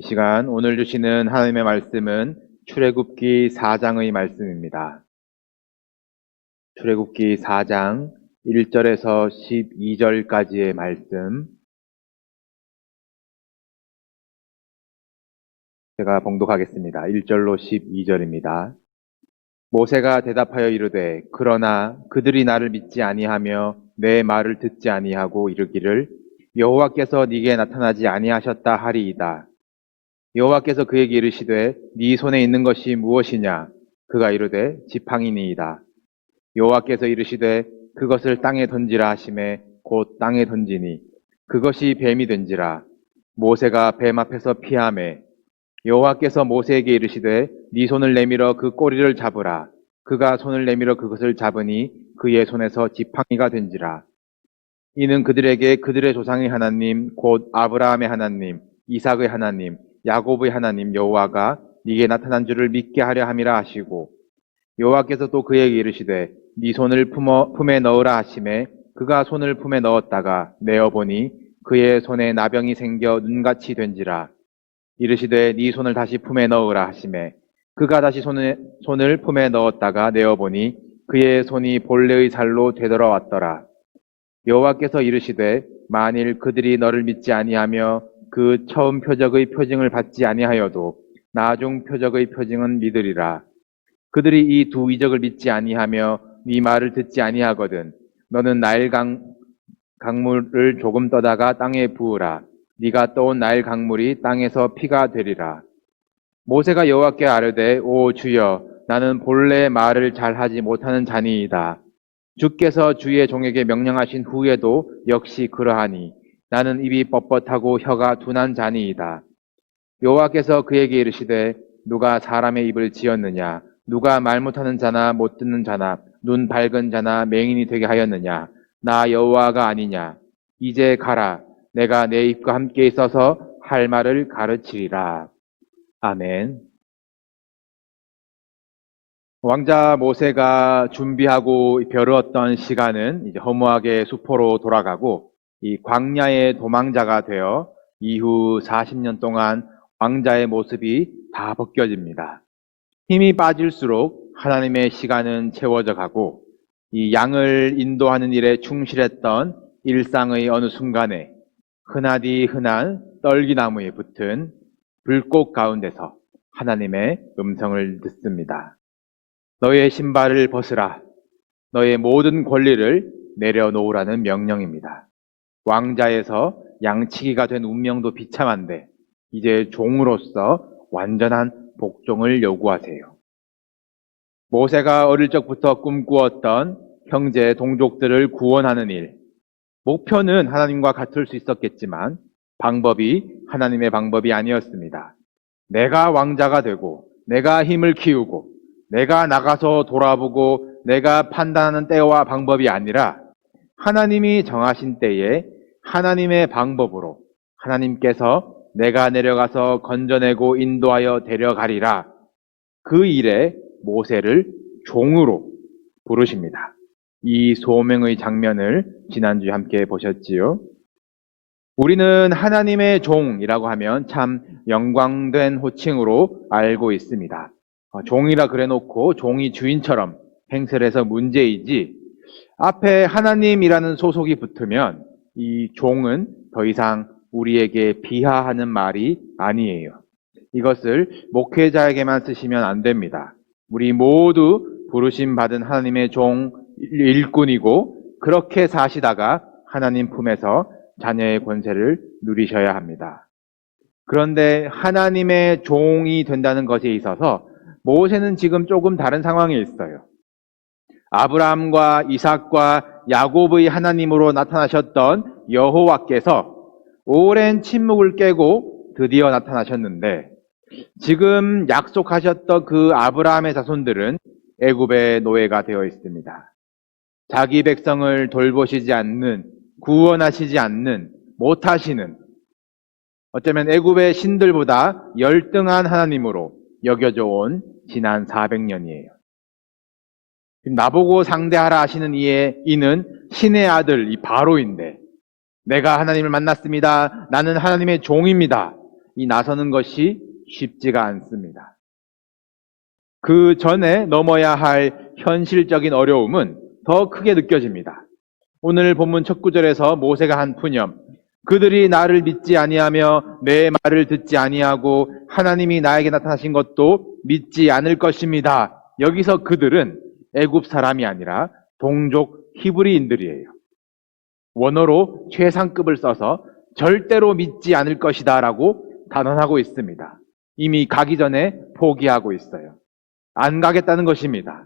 이 시간 오늘 주시는 하나님의 말씀은 출애굽기 4장의 말씀입니다. 출애굽기 4장 1절에서 12절까지의 말씀, 제가 봉독하겠습니다. 1절로 12절입니다. 모세가 대답하여 이르되 그러나 그들이 나를 믿지 아니하며 내 말을 듣지 아니하고 이르기를 여호와께서 네게 나타나지 아니하셨다 하리이다. 여호와께서 그에게 이르시되 네 손에 있는 것이 무엇이냐? 그가 이르되 지팡이니이다. 여호와께서 이르시되 그것을 땅에 던지라 하시매 곧 땅에 던지니 그것이 뱀이 된지라. 모세가 뱀 앞에서 피하매 여호와께서 모세에게 이르시되 네 손을 내밀어 그 꼬리를 잡으라. 그가 손을 내밀어 그것을 잡으니 그의 손에서 지팡이가 된지라. 이는 그들에게 그들의 조상의 하나님 곧 아브라함의 하나님, 이삭의 하나님, 야곱의 하나님 여호와가 네게 나타난 줄을 믿게 하려 함이라 하시고, 여호와께서 또 그에게 이르시되 네 손을 품에 넣으라 하시매 그가 손을 품에 넣었다가 내어보니 그의 손에 나병이 생겨 눈같이 된지라. 이르시되 네 손을 다시 품에 넣으라 하시매 그가 다시 손을 품에 넣었다가 내어보니 그의 손이 본래의 살로 되돌아왔더라. 여호와께서 이르시되 만일 그들이 너를 믿지 아니하며 그 처음 표적의 표징을 받지 아니하여도 나중 표적의 표징은 믿으리라. 그들이 이 두 이적을 믿지 아니하며 네 말을 듣지 아니하거든 너는 나일 강물을 조금 떠다가 땅에 부으라. 네가 떠온 나일 강물이 땅에서 피가 되리라. 모세가 여호와께 아뢰되 오 주여 나는 본래 말을 잘하지 못하는 자니이다. 주께서 주의 종에게 명령하신 후에도 역시 그러하니 나는 입이 뻣뻣하고 혀가 둔한 자니이다. 여호와께서 그에게 이르시되 누가 사람의 입을 지었느냐? 누가 말 못하는 자나 못 듣는 자나 눈 밝은 자나 맹인이 되게 하였느냐? 나 여호와가 아니냐? 이제 가라. 내가 내 입과 함께 있어서 할 말을 가르치리라. 아멘. 왕자 모세가 준비하고 벼르었던 시간은 이제 허무하게 수포로 돌아가고 이 광야의 도망자가 되어 이후 40년 동안 왕자의 모습이 다 벗겨집니다. 힘이 빠질수록 하나님의 시간은 채워져 가고 이 양을 인도하는 일에 충실했던 일상의 어느 순간에 흔하디 흔한 떨기나무에 붙은 불꽃 가운데서 하나님의 음성을 듣습니다. 너의 신발을 벗으라. 너의 모든 권리를 내려놓으라는 명령입니다. 왕자에서 양치기가 된 운명도 비참한데 이제 종으로서 완전한 복종을 요구하세요. 모세가 어릴 적부터 꿈꾸었던 형제 동족들을 구원하는 일, 목표는 하나님과 같을 수 있었겠지만 방법이 하나님의 방법이 아니었습니다. 내가 왕자가 되고 내가 힘을 키우고 내가 나가서 돌아보고 내가 판단하는 때와 방법이 아니라 하나님이 정하신 때에 하나님의 방법으로 하나님께서 내가 내려가서 건져내고 인도하여 데려가리라. 그 일에 모세를 종으로 부르십니다. 이 소명의 장면을 지난주에 함께 보셨지요. 우리는 하나님의 종이라고 하면 참 영광된 호칭으로 알고 있습니다. 종이라 그래놓고 종이 주인처럼 행세해서 문제이지 앞에 하나님이라는 소속이 붙으면 이 종은 더 이상 우리에게 비하하는 말이 아니에요. 이것을 목회자에게만 쓰시면 안 됩니다. 우리 모두 부르심 받은 하나님의 종 일꾼이고 그렇게 사시다가 하나님 품에서 자녀의 권세를 누리셔야 합니다. 그런데 하나님의 종이 된다는 것에 있어서 모세는 지금 조금 다른 상황에 있어요. 아브라함과 이삭과 야곱의 하나님으로 나타나셨던 여호와께서 오랜 침묵을 깨고 드디어 나타나셨는데 지금 약속하셨던 그 아브라함의 자손들은 애굽의 노예가 되어 있습니다. 자기 백성을 돌보시지 않는, 구원하시지 않는, 못하시는, 어쩌면 애굽의 신들보다 열등한 하나님으로 여겨져 온 지난 400년이에요. 나보고 상대하라 하시는 이는 신의 아들 이 바로인데 내가 하나님을 만났습니다. 나는 하나님의 종입니다. 이 나서는 것이 쉽지가 않습니다. 그 전에 넘어야 할 현실적인 어려움은 더 크게 느껴집니다. 오늘 본문 첫 구절에서 모세가 한 푸념, 그들이 나를 믿지 아니하며 내 말을 듣지 아니하고 하나님이 나에게 나타나신 것도 믿지 않을 것입니다. 여기서 그들은 애굽 사람이 아니라 동족 히브리인들이에요. 원어로 최상급을 써서 절대로 믿지 않을 것이다 라고 단언하고 있습니다. 이미 가기 전에 포기하고 있어요. 안 가겠다는 것입니다.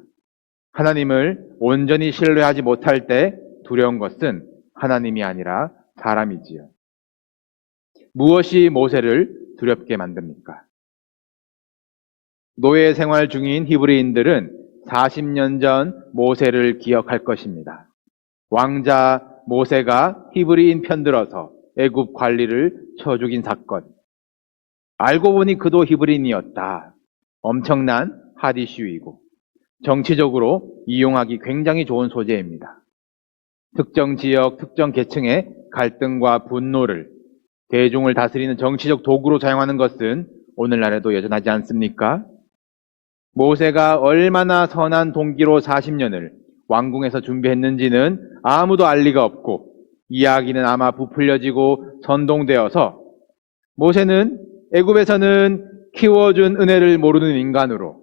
하나님을 온전히 신뢰하지 못할 때 두려운 것은 하나님이 아니라 사람이지요. 무엇이 모세를 두렵게 만듭니까? 노예 생활 중인 히브리인들은 40년 전 모세를 기억할 것입니다. 왕자 모세가 히브리인 편들어서 애굽 관리를 쳐 죽인 사건. 알고 보니 그도 히브리인이었다. 엄청난 핫 이슈이고 정치적으로 이용하기 굉장히 좋은 소재입니다. 특정 지역, 특정 계층의 갈등과 분노를 대중을 다스리는 정치적 도구로 사용하는 것은 오늘날에도 여전하지 않습니까? 모세가 얼마나 선한 동기로 40년을 왕궁에서 준비했는지는 아무도 알 리가 없고 이야기는 아마 부풀려지고 선동되어서 모세는 애굽에서는 키워준 은혜를 모르는 인간으로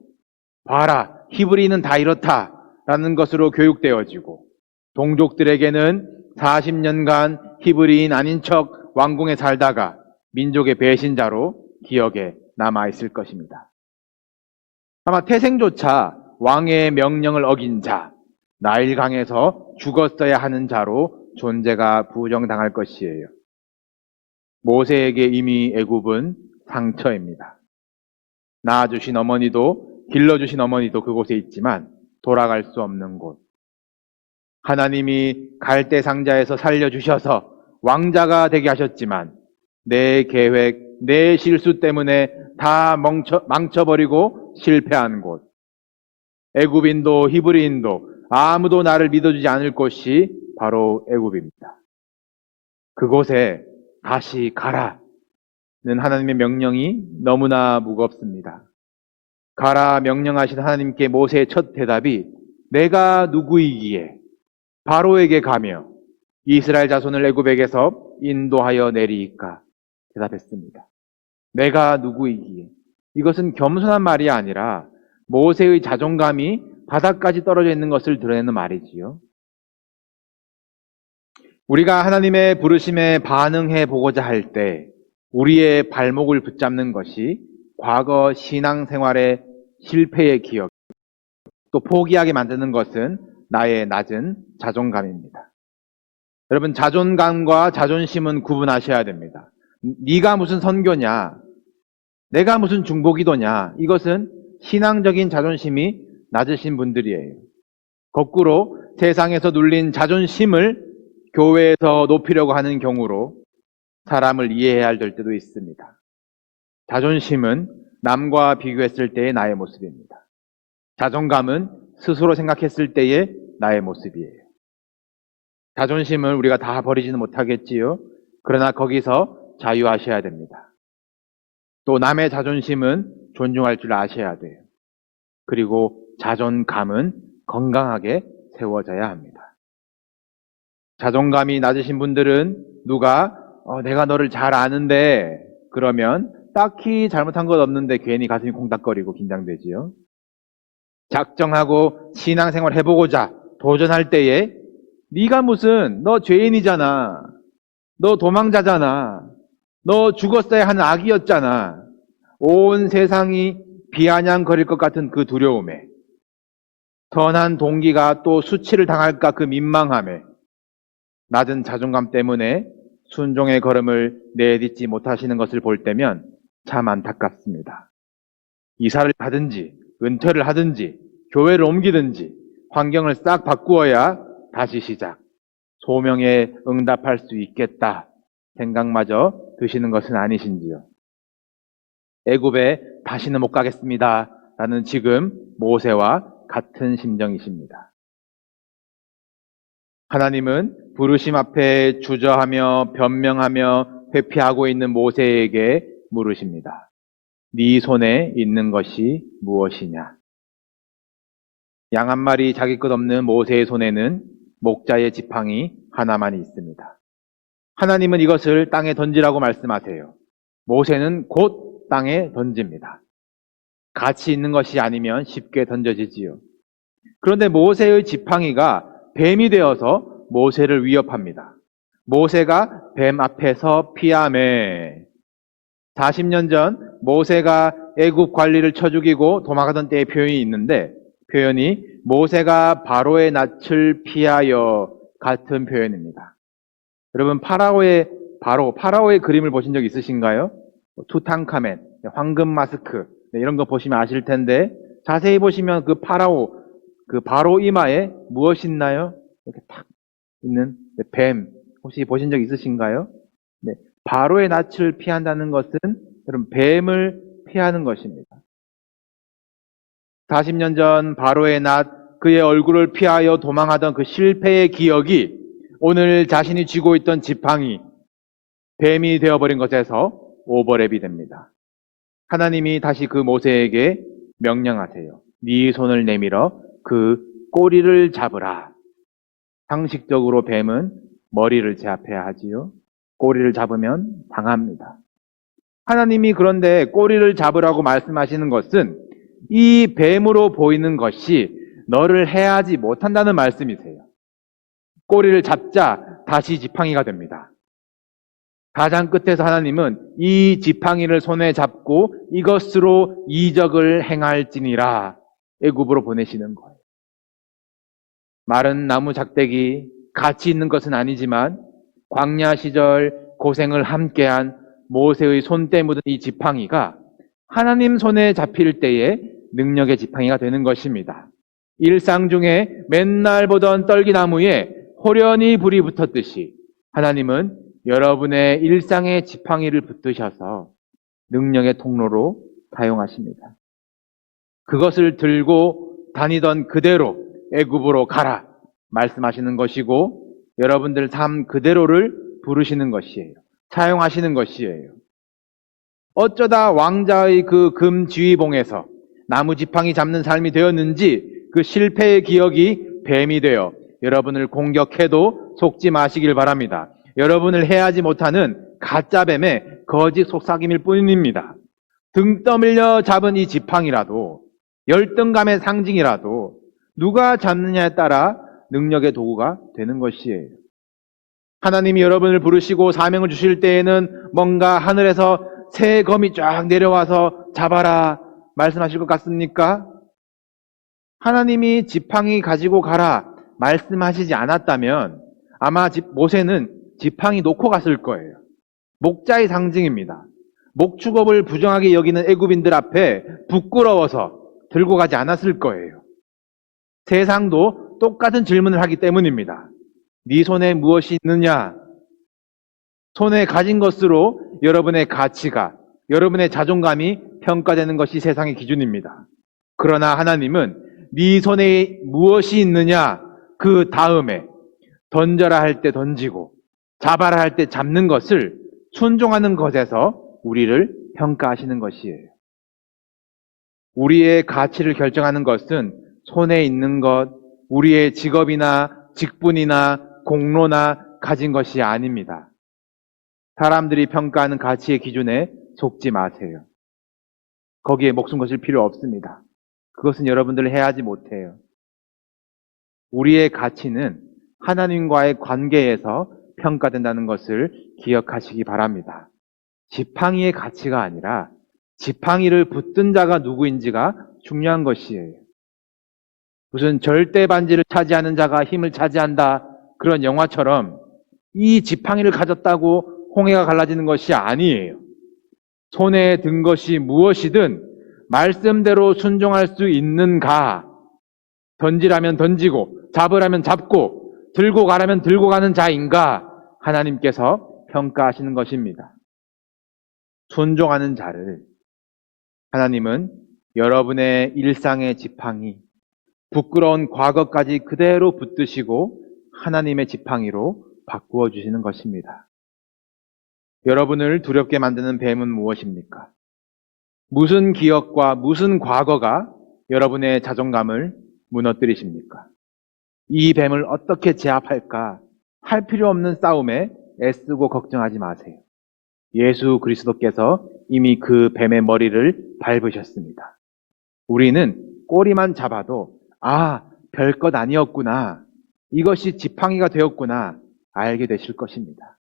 봐라, 히브리는 다 이렇다라는 것으로 교육되어지고 동족들에게는 40년간 히브리인 아닌 척 왕궁에 살다가 민족의 배신자로 기억에 남아있을 것입니다. 아마 태생조차 왕의 명령을 어긴 자, 나일강에서 죽었어야 하는 자로 존재가 부정당할 것이에요. 모세에게 이미 애굽은 상처입니다. 낳아주신 어머니도 길러주신 어머니도 그곳에 있지만 돌아갈 수 없는 곳. 하나님이 갈대 상자에서 살려주셔서 왕자가 되게 하셨지만 내 계획, 내 실수 때문에 다 망쳐버리고 실패한 곳. 애굽인도 히브리인도 아무도 나를 믿어주지 않을 곳이 바로 애굽입니다. 그곳에 다시 가라는 하나님의 명령이 너무나 무겁습니다. 가라 명령하신 하나님께 모세의 첫 대답이 내가 누구이기에 바로에게 가며 이스라엘 자손을 애굽에게서 인도하여 내리이까 대답했습니다. 내가 누구이기에. 이것은 겸손한 말이 아니라 모세의 자존감이 바닥까지 떨어져 있는 것을 드러내는 말이지요. 우리가 하나님의 부르심에 반응해 보고자 할 때 우리의 발목을 붙잡는 것이 과거 신앙생활의 실패의 기억, 또 포기하게 만드는 것은 나의 낮은 자존감입니다. 여러분, 자존감과 자존심은 구분하셔야 됩니다. 네가 무슨 선교냐, 내가 무슨 중보기도냐, 이것은 신앙적인 자존심이 낮으신 분들이에요. 거꾸로 세상에서 눌린 자존심을 교회에서 높이려고 하는 경우로 사람을 이해해야 될 때도 있습니다. 자존심은 남과 비교했을 때의 나의 모습입니다. 자존감은 스스로 생각했을 때의 나의 모습이에요. 자존심을 우리가 다 버리지는 못하겠지요. 그러나 거기서 자유하셔야 됩니다. 또 남의 자존심은 존중할 줄 아셔야 돼요. 그리고 자존감은 건강하게 세워져야 합니다. 자존감이 낮으신 분들은 누가 내가 너를 잘 아는데 그러면 딱히 잘못한 것 없는데 괜히 가슴이 콩닥거리고 긴장되지요. 작정하고 신앙생활 해보고자 도전할 때에 네가 무슨 너 죄인이잖아. 너 도망자잖아. 너 죽었어야 하는 악이었잖아. 온 세상이 비아냥거릴 것 같은 그 두려움에 선한 동기가 또 수치를 당할까 그 민망함에 낮은 자존감 때문에 순종의 걸음을 내딛지 못하시는 것을 볼 때면 참 안타깝습니다. 이사를 하든지 은퇴를 하든지 교회를 옮기든지 환경을 싹 바꾸어야 다시 시작, 소명에 응답할 수 있겠다 생각마저 드시는 것은 아니신지요. 애굽에 다시는 못 가겠습니다 라는 지금 모세와 같은 심정이십니다. 하나님은 부르심 앞에 주저하며 변명하며 회피하고 있는 모세에게 물으십니다. 네 손에 있는 것이 무엇이냐? 양 한 마리 자기 것 없는 모세의 손에는 목자의 지팡이 하나만이 있습니다. 하나님은 이것을 땅에 던지라고 말씀하세요. 모세는 곧 땅에 던집니다. 가치 있는 것이 아니면 쉽게 던져지지요. 그런데 모세의 지팡이가 뱀이 되어서 모세를 위협합니다. 모세가 뱀 앞에서 피하매. 40년 전 모세가 애굽 관리를 쳐 죽이고 도망가던 때의 표현이 있는데, 표현이 모세가 바로의 낯을 피하여 같은 표현입니다. 여러분, 파라오의 그림을 보신 적 있으신가요? 투탕카멘, 황금 마스크, 이런 거 보시면 아실 텐데, 자세히 보시면 그 바로 이마에 무엇이 있나요? 이렇게 탁 있는 뱀, 혹시 보신 적 있으신가요? 네, 바로의 낯을 피한다는 것은 여러분 뱀을 피하는 것입니다. 40년 전 바로의 낯, 그의 얼굴을 피하여 도망하던 그 실패의 기억이 오늘 자신이 쥐고 있던 지팡이, 뱀이 되어버린 것에서 오버랩이 됩니다. 하나님이 다시 그 모세에게 명령하세요. 네 손을 내밀어 그 꼬리를 잡으라. 상식적으로 뱀은 머리를 제압해야 하지요. 꼬리를 잡으면 당합니다. 하나님이 그런데 꼬리를 잡으라고 말씀하시는 것은 이 뱀으로 보이는 것이 너를 해하지 못한다는 말씀이세요. 꼬리를 잡자 다시 지팡이가 됩니다. 가장 끝에서 하나님은 이 지팡이를 손에 잡고 이것으로 이적을 행할지니라 애굽으로 보내시는 거예요. 마른 나무 작대기, 가치 있는 것은 아니지만 광야 시절 고생을 함께한 모세의 손때 묻은 이 지팡이가 하나님 손에 잡힐 때에 능력의 지팡이가 되는 것입니다. 일상 중에 맨날 보던 떨기나무에 호련히 불이 붙었듯이 하나님은 여러분의 일상의 지팡이를 붙드셔서 능력의 통로로 사용하십니다. 그것을 들고 다니던 그대로 애굽으로 가라 말씀하시는 것이고, 여러분들 삶 그대로를 부르시는 것이에요. 사용하시는 것이에요. 어쩌다 왕자의 그 금 지휘봉에서 나무 지팡이 잡는 삶이 되었는지 그 실패의 기억이 뱀이 되어 여러분을 공격해도 속지 마시길 바랍니다. 여러분을 해하지 못하는 가짜 뱀의 거짓 속삭임일 뿐입니다. 등 떠밀려 잡은 이 지팡이라도, 열등감의 상징이라도 누가 잡느냐에 따라 능력의 도구가 되는 것이에요. 하나님이 여러분을 부르시고 사명을 주실 때에는 뭔가 하늘에서 새 검이 쫙 내려와서 잡아라 말씀하실 것 같습니까? 하나님이 지팡이 가지고 가라 말씀하시지 않았다면 아마 모세는 지팡이 놓고 갔을 거예요. 목자의 상징입니다. 목축업을 부정하게 여기는 애굽인들 앞에 부끄러워서 들고 가지 않았을 거예요. 세상도 똑같은 질문을 하기 때문입니다. 네 손에 무엇이 있느냐? 손에 가진 것으로 여러분의 가치가, 여러분의 자존감이 평가되는 것이 세상의 기준입니다. 그러나 하나님은 네 손에 무엇이 있느냐? 그 다음에 던져라 할 때 던지고 잡아라 할 때 잡는 것을 순종하는 것에서 우리를 평가하시는 것이에요. 우리의 가치를 결정하는 것은 손에 있는 것, 우리의 직업이나 직분이나 공로나 가진 것이 아닙니다. 사람들이 평가하는 가치의 기준에 속지 마세요. 거기에 목숨 거실 필요 없습니다. 그것은 여러분들을 해하지 못해요. 우리의 가치는 하나님과의 관계에서 평가된다는 것을 기억하시기 바랍니다. 지팡이의 가치가 아니라 지팡이를 붙든 자가 누구인지가 중요한 것이에요. 무슨 절대 반지를 차지하는 자가 힘을 차지한다 그런 영화처럼 이 지팡이를 가졌다고 홍해가 갈라지는 것이 아니에요. 손에 든 것이 무엇이든 말씀대로 순종할 수 있는가, 던지라면 던지고 잡으라면 잡고 들고 가라면 들고 가는 자인가 하나님께서 평가하시는 것입니다. 순종하는 자를 하나님은 여러분의 일상의 지팡이, 부끄러운 과거까지 그대로 붙드시고 하나님의 지팡이로 바꾸어 주시는 것입니다. 여러분을 두렵게 만드는 뱀은 무엇입니까? 무슨 기억과 무슨 과거가 여러분의 자존감을 무너뜨리십니까? 이 뱀을 어떻게 제압할까? 할 필요 없는 싸움에 애쓰고 걱정하지 마세요. 예수 그리스도께서 이미 그 뱀의 머리를 밟으셨습니다. 우리는 꼬리만 잡아도 별것 아니었구나. 이것이 지팡이가 되었구나. 알게 되실 것입니다.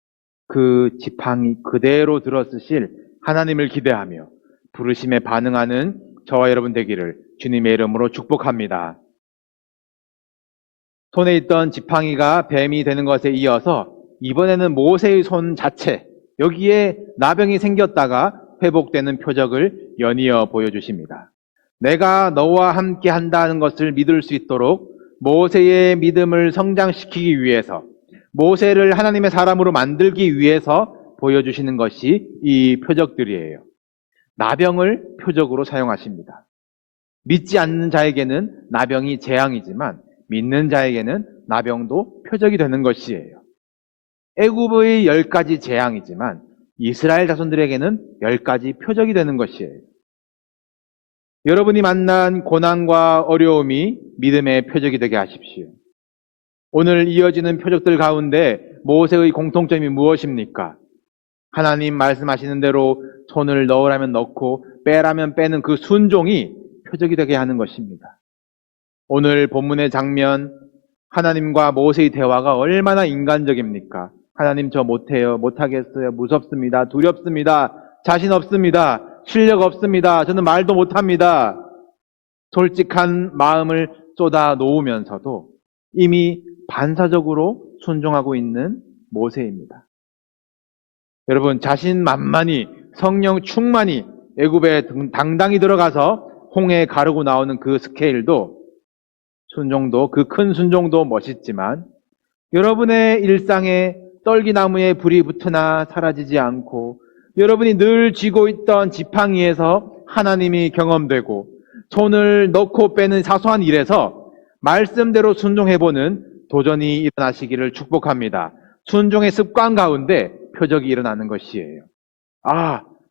그 지팡이 그대로 들어쓰실 하나님을 기대하며 부르심에 반응하는 저와 여러분 되기를 주님의 이름으로 축복합니다. 손에 있던 지팡이가 뱀이 되는 것에 이어서 이번에는 모세의 손 자체, 여기에 나병이 생겼다가 회복되는 표적을 연이어 보여주십니다. 내가 너와 함께 한다는 것을 믿을 수 있도록 모세의 믿음을 성장시키기 위해서, 모세를 하나님의 사람으로 만들기 위해서 보여주시는 것이 이 표적들이에요. 나병을 표적으로 사용하십니다. 믿지 않는 자에게는 나병이 재앙이지만 믿는 자에게는 나병도 표적이 되는 것이에요. 애굽의 10가지 재앙이지만 이스라엘 자손들에게는 10가지 표적이 되는 것이에요. 여러분이 만난 고난과 어려움이 믿음의 표적이 되게 하십시오. 오늘 이어지는 표적들 가운데 모세의 공통점이 무엇입니까? 하나님 말씀하시는 대로 손을 넣으라면 넣고 빼라면 빼는 그 순종이 표적이 되게 하는 것입니다. 오늘 본문의 장면, 하나님과 모세의 대화가 얼마나 인간적입니까? 하나님 저 못해요, 못하겠어요, 무섭습니다, 두렵습니다, 자신 없습니다, 실력 없습니다, 저는 말도 못합니다. 솔직한 마음을 쏟아 놓으면서도 이미 반사적으로 순종하고 있는 모세입니다. 여러분, 자신만만히 성령 충만히 애굽에 당당히 들어가서 홍해 가르고 나오는 그 스케일도, 순종도, 그 큰 순종도 멋있지만 여러분의 일상에 떨기나무에 불이 붙으나 사라지지 않고 여러분이 늘 쥐고 있던 지팡이에서 하나님이 경험되고 손을 넣고 빼는 사소한 일에서 말씀대로 순종해보는 도전이 일어나시기를 축복합니다. 순종의 습관 가운데 표적이 일어나는 것이에요.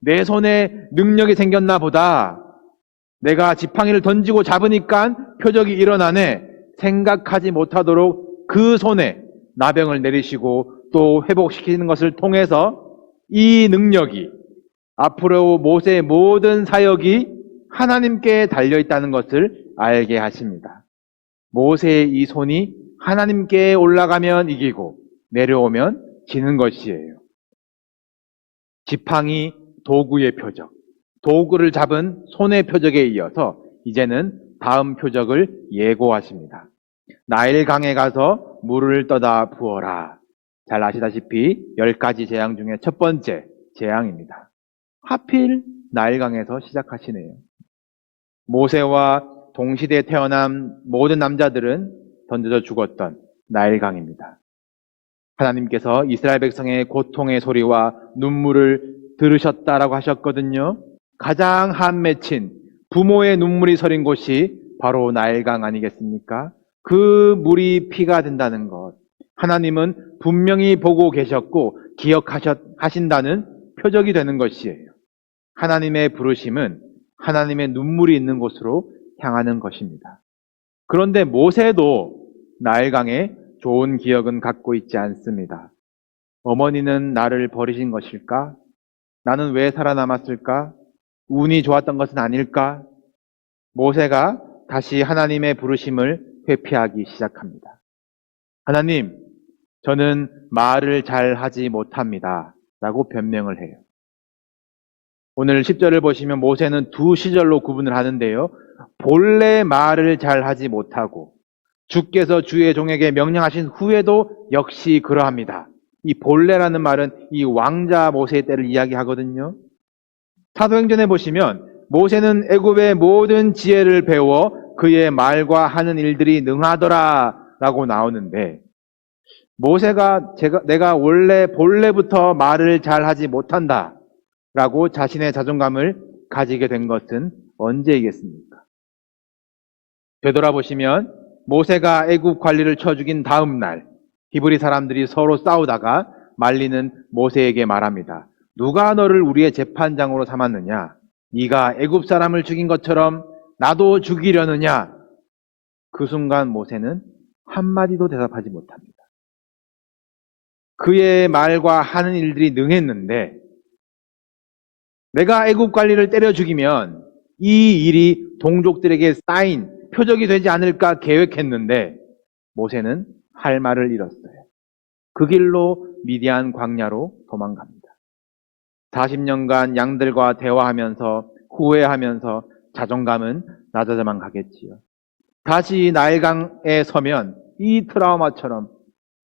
내 손에 능력이 생겼나 보다. 내가 지팡이를 던지고 잡으니까 표적이 일어나네. 생각하지 못하도록 그 손에 나병을 내리시고 또 회복시키는 것을 통해서 이 능력이 앞으로 모세의 모든 사역이 하나님께 달려있다는 것을 알게 하십니다. 모세의 이 손이 하나님께 올라가면 이기고 내려오면 지는 것이에요. 지팡이 도구의 표적, 도구를 잡은 손의 표적에 이어서 이제는 다음 표적을 예고하십니다. 나일강에 가서 물을 떠다 부어라. 잘 아시다시피 10가지 재앙 중에 첫 번째 재앙입니다. 하필 나일강에서 시작하시네요. 모세와 동시대에 태어난 모든 남자들은 던져져 죽었던 나일강입니다. 하나님께서 이스라엘 백성의 고통의 소리와 눈물을 들으셨다라고 하셨거든요. 가장 한 맺힌 부모의 눈물이 서린 곳이 바로 나일강 아니겠습니까? 그 물이 피가 된다는 것, 하나님은 분명히 보고 계셨고 기억하신다는 표적이 되는 것이에요. 하나님의 부르심은 하나님의 눈물이 있는 곳으로 향하는 것입니다. 그런데 모세도 나일강에 좋은 기억은 갖고 있지 않습니다. 어머니는 나를 버리신 것일까? 나는 왜 살아남았을까? 운이 좋았던 것은 아닐까? 모세가 다시 하나님의 부르심을 회피하기 시작합니다. 하나님, 저는 말을 잘 하지 못합니다. 라고 변명을 해요. 오늘 10절을 보시면 모세는 두 시절로 구분을 하는데요. 본래 말을 잘 하지 못하고 주께서 주의 종에게 명령하신 후에도 역시 그러합니다. 이 본래라는 말은 이 왕자 모세의 때를 이야기하거든요. 사도행전에 보시면 모세는 애굽의 모든 지혜를 배워 그의 말과 하는 일들이 능하더라 라고 나오는데, 모세가 내가 원래 본래부터 말을 잘 하지 못한다 라고 자신의 자존감을 가지게 된 것은 언제이겠습니까? 되돌아보시면 모세가 애굽 관리를 쳐 죽인 다음 날 히브리 사람들이 서로 싸우다가 말리는 모세에게 말합니다. 누가 너를 우리의 재판장으로 삼았느냐? 네가 애굽 사람을 죽인 것처럼 나도 죽이려느냐? 그 순간 모세는 한마디도 대답하지 못합니다. 그의 말과 하는 일들이 능했는데 내가 애굽 관리를 때려 죽이면 이 일이 동족들에게 쌓인 표적이 되지 않을까 계획했는데 모세는 할 말을 잃었어요. 그 길로 미디안 광야로 도망갑니다. 40년간 양들과 대화하면서 후회하면서 자존감은 낮아져만 가겠지요. 다시 나일강에 서면 이 트라우마처럼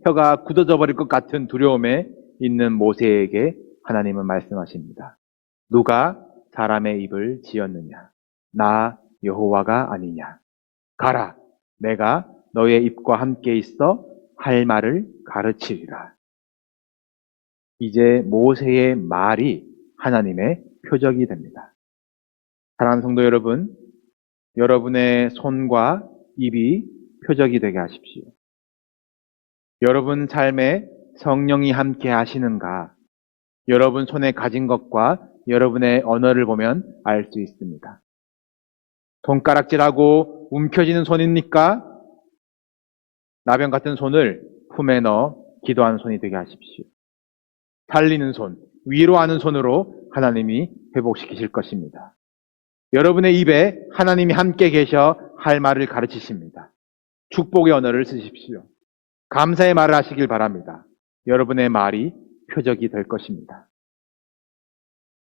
혀가 굳어져 버릴 것 같은 두려움에 있는 모세에게 하나님은 말씀하십니다. 누가 사람의 입을 지었느냐? 나 여호와가 아니냐? 가라, 내가 너의 입과 함께 있어 할 말을 가르치리라. 이제 모세의 말이 하나님의 표적이 됩니다. 사랑하는 성도 여러분, 여러분의 손과 입이 표적이 되게 하십시오. 여러분 삶에 성령이 함께 하시는가? 여러분 손에 가진 것과 여러분의 언어를 보면 알 수 있습니다. 손가락질하고 움켜쥐는 손입니까? 나병 같은 손을 품에 넣어 기도하는 손이 되게 하십시오. 살리는 손, 위로하는 손으로 하나님이 회복시키실 것입니다. 여러분의 입에 하나님이 함께 계셔 할 말을 가르치십니다. 축복의 언어를 쓰십시오. 감사의 말을 하시길 바랍니다. 여러분의 말이 표적이 될 것입니다.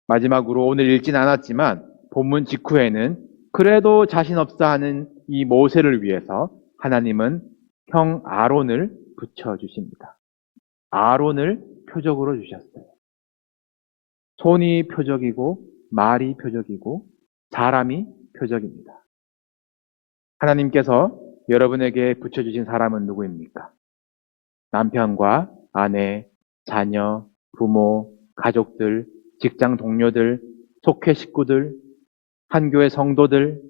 마지막으로 오늘 읽진 않았지만 본문 직후에는 그래도 자신 없어 하는 이 모세를 위해서 하나님은 형 아론을 붙여주십니다. 아론을 표적으로 주셨어요. 손이 표적이고 말이 표적이고 사람이 표적입니다. 하나님께서 여러분에게 붙여주신 사람은 누구입니까? 남편과 아내, 자녀, 부모, 가족들, 직장 동료들, 속회 식구들, 한교회 성도들,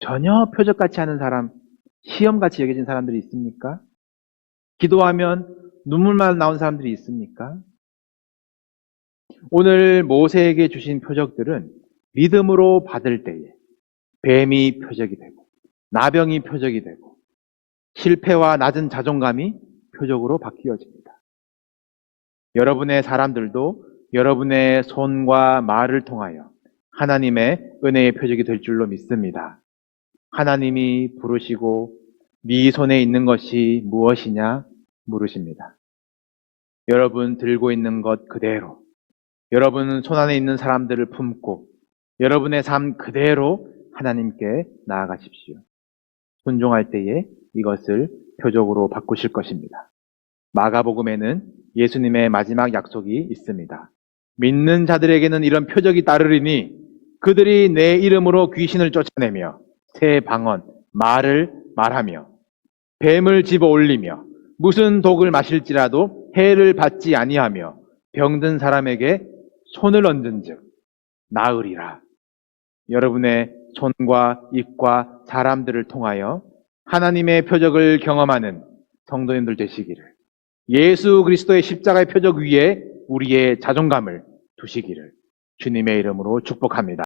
전혀 표적같이 하는 사람, 시험같이 여겨진 사람들이 있습니까? 기도하면 눈물만 나온 사람들이 있습니까? 오늘 모세에게 주신 표적들은 믿음으로 받을 때에 뱀이 표적이 되고 나병이 표적이 되고 실패와 낮은 자존감이 표적으로 바뀌어집니다. 여러분의 사람들도 여러분의 손과 말을 통하여 하나님의 은혜의 표적이 될 줄로 믿습니다. 하나님이 부르시고 네 손에 있는 것이 무엇이냐 물으십니다. 여러분 들고 있는 것 그대로, 여러분 손 안에 있는 사람들을 품고 여러분의 삶 그대로 하나님께 나아가십시오. 순종할 때에 이것을 표적으로 바꾸실 것입니다. 마가복음에는 예수님의 마지막 약속이 있습니다. 믿는 자들에게는 이런 표적이 따르리니 그들이 내 이름으로 귀신을 쫓아내며 새 방언, 말을 말하며 뱀을 집어 올리며 무슨 독을 마실지라도 해를 받지 아니하며 병든 사람에게 손을 얹은즉 나으리라. 여러분의 손과 입과 사람들을 통하여 하나님의 표적을 경험하는 성도님들 되시기를, 예수 그리스도의 십자가의 표적 위에 우리의 자존감을 두시기를 주님의 이름으로 축복합니다.